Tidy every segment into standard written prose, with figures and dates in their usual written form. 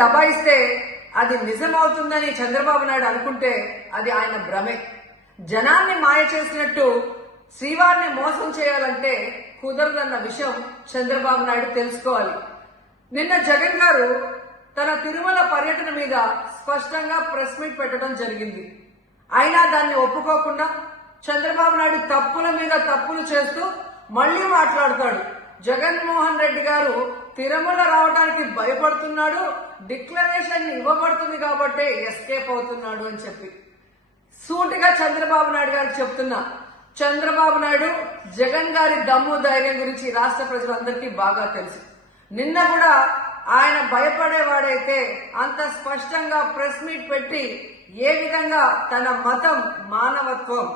దబాయిస్తే అది నిజమవుతుందని చంద్రబాబు నాయుడు అనుకుంటే అది ఆయన భ్రమే. జనాన్ని మాయ చేసినట్టు శ్రీవారిని మోసం చేయాలంటే కుదరదన్న విషయం చంద్రబాబు నాయుడు తెలుసుకోవాలి. నిన్న జగన్ గారు తన తిరుమల పర్యటన మీద స్పష్టంగా ప్రెస్ మీట్ పెట్టడం జరిగింది. అయినా దాన్ని ఒప్పుకోకుండా చంద్రబాబు నాయుడు తప్పుల మీద తప్పులు చేస్తూ మళ్లీ మాట్లాడతాడు. జగన్మోహన్ రెడ్డి గారు తిరుమల రావడానికి భయపడుతున్నాడు, డిక్లరేషన్ ఇవ్వబడుతుంది కాబట్టి ఎస్కేప్ అవుతున్నాడు అని చెప్పి సూటిగా చంద్రబాబు నాయుడు గారికి చెప్తున్నా. చంద్రబాబు నాయుడు జగన్ గారి దమ్ము ధైర్యం గురించి రాష్ట్ర ప్రజలందరికీ బాగా తెలుసు. నిన్న కూడా ఆయన భయపడేవాడైతే అంత స్పష్టంగా ప్రెస్ మీట్ పెట్టి ఏ విధంగా తన మతం మానవత్వం,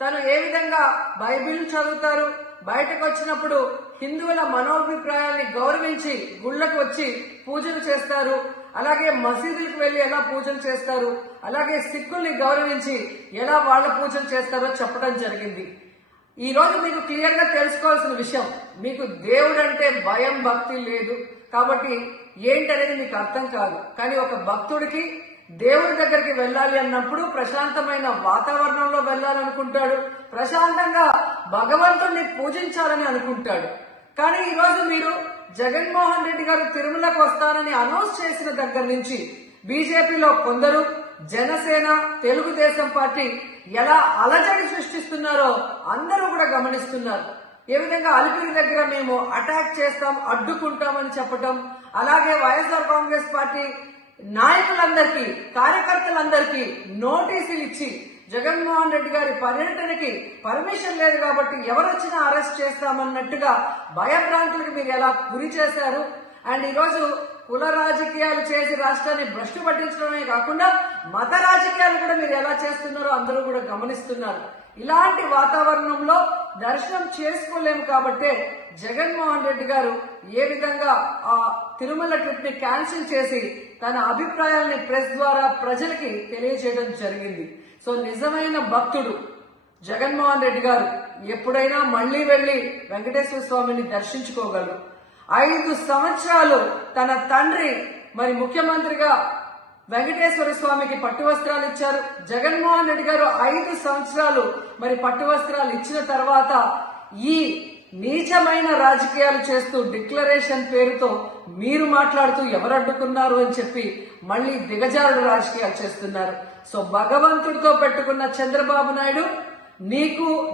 తను ఏ విధంగా బైబిల్ చదువుతారు, బయటకు వచ్చినప్పుడు హిందువుల మనోభిప్రాయాల్ని గౌరవించి గుళ్లకు వచ్చి పూజలు చేస్తారు, అలాగే మసీదులకు వెళ్లి ఎలా పూజలు చేస్తారు, అలాగే సిక్కుల్ని గౌరవించి ఎలా వాళ్ళ పూజలు చేస్తారో చెప్పడం జరిగింది. ఈ రోజు మీకు క్లియర్ గా తెలుసుకోవాల్సిన విషయం, మీకు దేవుడు అంటే భయం భక్తి లేదు కాబట్టి ఏంటనేది మీకు అర్థం కాదు. కానీ ఒక భక్తుడికి దేవుడి దగ్గరికి వెళ్ళాలి అన్నప్పుడు ప్రశాంతమైన వాతావరణంలో వెళ్ళాలనుకుంటాడు, ప్రశాంతంగా భగవంతుణ్ణి పూజించాలని అనుకుంటాడు. కానీ ఈ రోజు మీరు జగన్మోహన్ రెడ్డి గారు తిరుమలకు వస్తారని అనౌన్స్ చేసిన దగ్గర నుంచి బీజేపీలో కొందరు, జనసేన, తెలుగుదేశం పార్టీ ఎలా అలజడి సృష్టిస్తున్నారో అందరూ కూడా గమనిస్తున్నారు. ఏ విధంగా అలిపిరి దగ్గర మేము అటాక్ చేస్తాం, అడ్డుకుంటామని చెప్పటం, అలాగే వైఎస్ఆర్ కాంగ్రెస్ పార్టీ నాయకులందరికీ, కార్యకర్తలందరికీ నోటీసులు ఇచ్చి జగన్మోహన్ రెడ్డి గారి పర్యటనకి పర్మిషన్ లేదు కాబట్టి ఎవరొచ్చినా అరెస్ట్ చేస్తామన్నట్టుగా భయభ్రాంతులకు మీరు ఎలా గురి చేశారు. అండ్ ఈరోజు కుల రాజకీయాలు చేసి రాష్ట్రాన్ని భ్రష్టు పట్టించడమే కాకుండా మత రాజకీయాలు కూడా మీరు ఎలా చేస్తున్నారో అందరూ కూడా గమనిస్తున్నారు. ఇలాంటి వాతావరణంలో దర్శనం చేసుకోలేము కాబట్టే జగన్మోహన్ రెడ్డి గారు ఏ విధంగా ఆ తిరుమల ట్రిప్ ని క్యాన్సిల్ చేసి తన అభిప్రాయాల్ని ప్రెస్ ద్వారా ప్రజలకి తెలియజేయడం జరిగింది. సో నిజమైన భక్తుడు జగన్మోహన్ రెడ్డి గారు ఎప్పుడైనా మళ్లీ వెళ్లి వెంకటేశ్వర స్వామిని దర్శించుకోగలరు. 5 సంవత్సరాలు తన తండ్రి మరి ముఖ్యమంత్రిగా వెంకటేశ్వర స్వామికి పట్టు వస్త్రాలు ఇచ్చారు. జగన్మోహన్ రెడ్డి గారు 5 సంవత్సరాలు మరి పట్టు వస్త్రాలు ఇచ్చిన తర్వాత ఈ నీచమైన రాజకీయాలు చేస్తూ డిక్లరేషన్ పేరుతో మీరు మాట్లాడుతూ ఎవరు అడ్డుకున్నారు అని చెప్పి మళ్లీ దిగజారుడు రాజకీయాలు చేస్తున్నారు. సో భగవంతుడితో పెట్టుకున్న చంద్రబాబు నాయుడు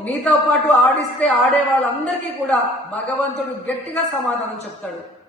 నీతో పాటు ఆడిస్తే ఆడే వాళ్ళందరికీ కూడా భగవంతుడు గట్టిగా సమాధానం చెప్తాడు.